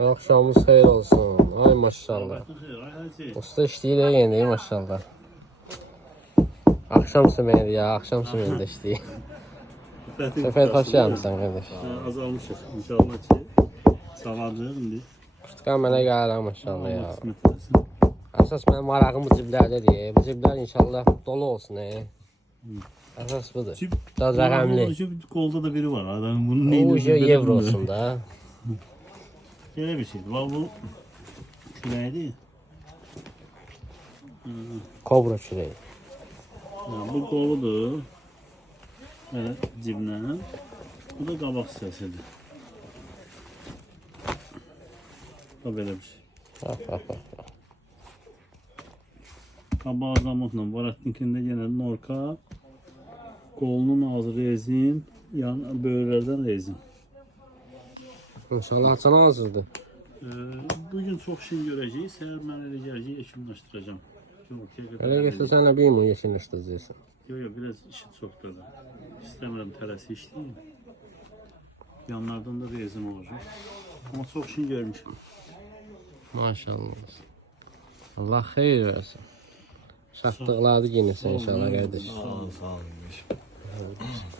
Akşamınız xeyir olsun. Ay maşallah. Usta işləyir yeni maşallah. Akşam sümeyri ya, akşam sümeyri işləyir. Səfər hoş gəlmişsən qardaş. Azalmışıq inşallah ki. Sağladırıq indi. Quştuqan mənə gəlirəm maşallah ya. Əsas mənim marağım bu ciblərdədir. Bu ciblər inşallah dolu olsun. Əsas budur. Daha rəqəmli. Qolda da biri var. Adamın bunun O neyini evro olsun da. Belə bir şeydir. Bax bu kürəkdir. Kobra kürəyi. Bu qoludur. Belə ciblə. Bu da qabaq hissəsidir. Bax belə bir şey. Qabağı zamotla Varatnikində yenə norka. Qolunun ağzı rezin, yan böyürlərdən rezin. İnşallah açana hazırdır. Bugün çox şey görəcəyik. Səhər mən elə gələcək, yekunlaşdıracağım. Elə gəlsə sənlə bir mi yeşinləşdirəcəksən? Yox, biraz işi çoxdur da. İstəmirəm tələsi işləyim. Yanlardan da rezin olacaq. Amma çox şey görmüşəm. Maşallah. Allah xeyir versin. Şadlıqları yenilsin inşallah qardaş. Sağ olun.